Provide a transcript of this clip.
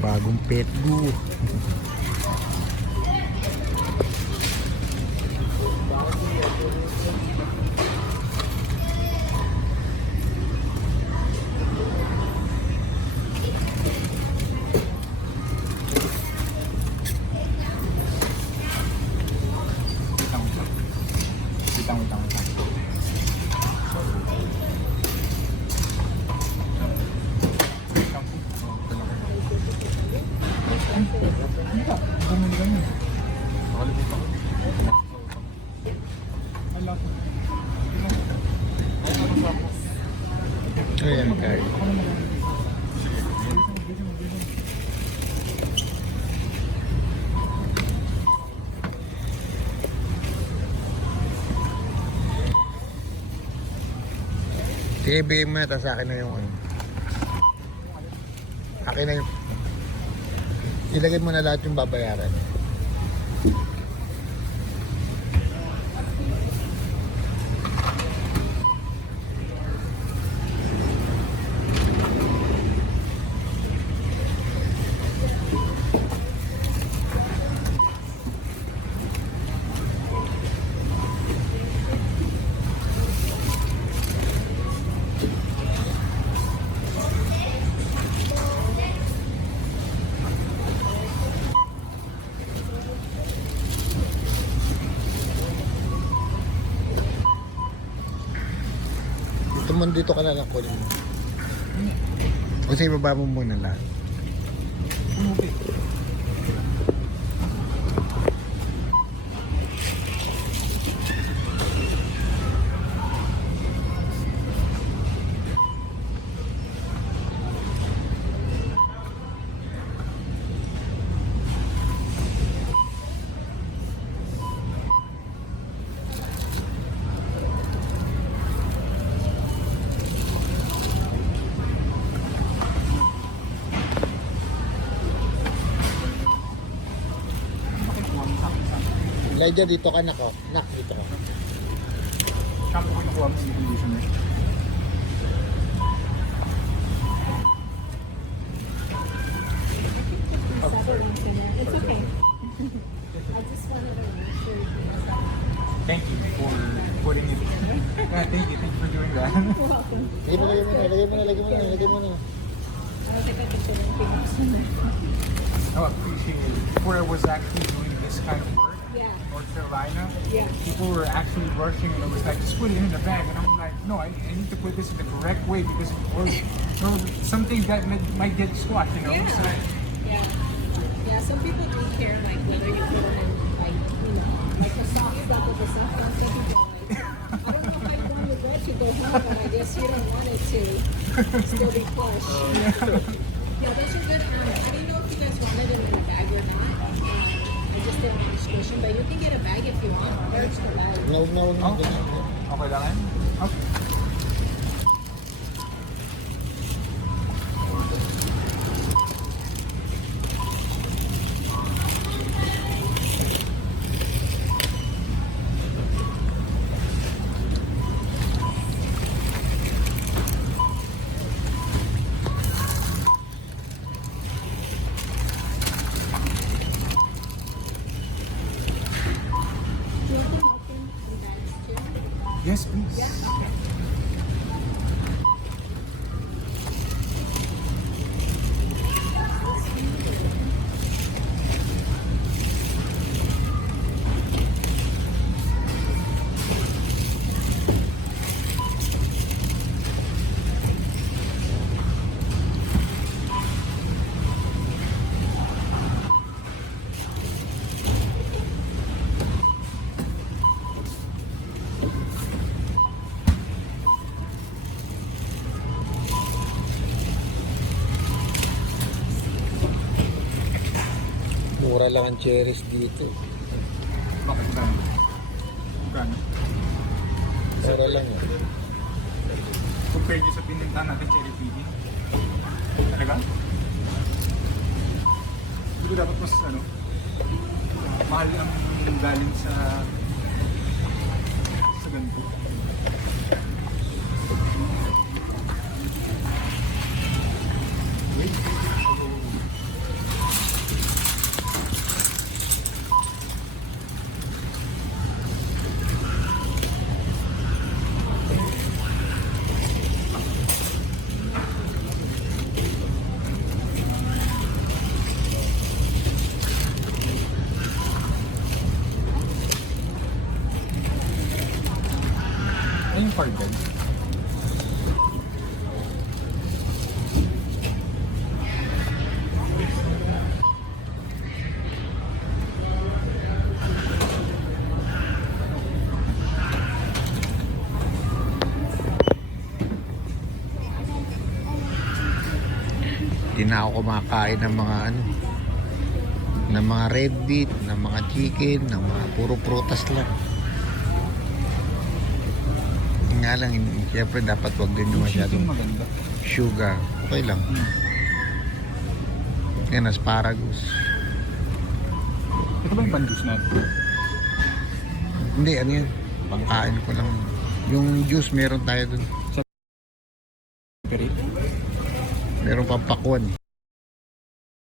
Bagong Petgo. Ayan guys. Sige, bigay mo na, tapos akin na yung ano. Akin na yung... Ilagay mo na lahat yung babayaran. Dito ka na lang kunin mo. Kasi ibaba mo muna lahat. Lydia, dito ka na ko. Nak, dito ka. Saan ko nakuha mo yung condition eh? It's okay. I just wanted to make sure you Thank you for putting it. Yeah, thank you for doing that. You're welcome. Lagay mo na. I'll take a picture and pinups na. I appreciate it. Before I was actually doing this kind of work, Yeah. North Carolina, Yeah. people were actually rushing and it was like, just put it in the bag. And I'm like, no, I need to put this in the correct way because or something that might get squashed, you know? Yeah. So, Yeah. Yeah, some people do care like whether you put it in like, you know, like the soft stuff with the soft stuff. Some people are like, I don't know how you're going to regret you go home, but I guess you don't want it to still be plush. Yeah, those are good. I didn't know if you guys wanted them in a bag or not. I just didn't want to squish them, but you can get a bag if you want. They're extra light. No. okay lang yan? Okay. Do you want them open in bags too? Yes, please. Yeah. Mura lang ang cherries dito. Bakit ba? Magkano? Mura lang yan. Compared nyo sa pininta natin cherry pidi. Talaga? Hindi ko dapat mas mahal ang galing sa ganito. Wait. Ay, yung carded. Hindi na ako kumakain ng mga ano, ng mga red meat, ng mga chicken, ng mga puro prutas lang. Yun nga lang, siyempre dapat wag din yung masyadong maganda. sugar. Okay lang. Yan, asparagus. Ito ba yung bandus natin? Hindi, ano yan? Pangkain ko lang. Yung juice meron tayo dun. Pero Meron pang pakwan.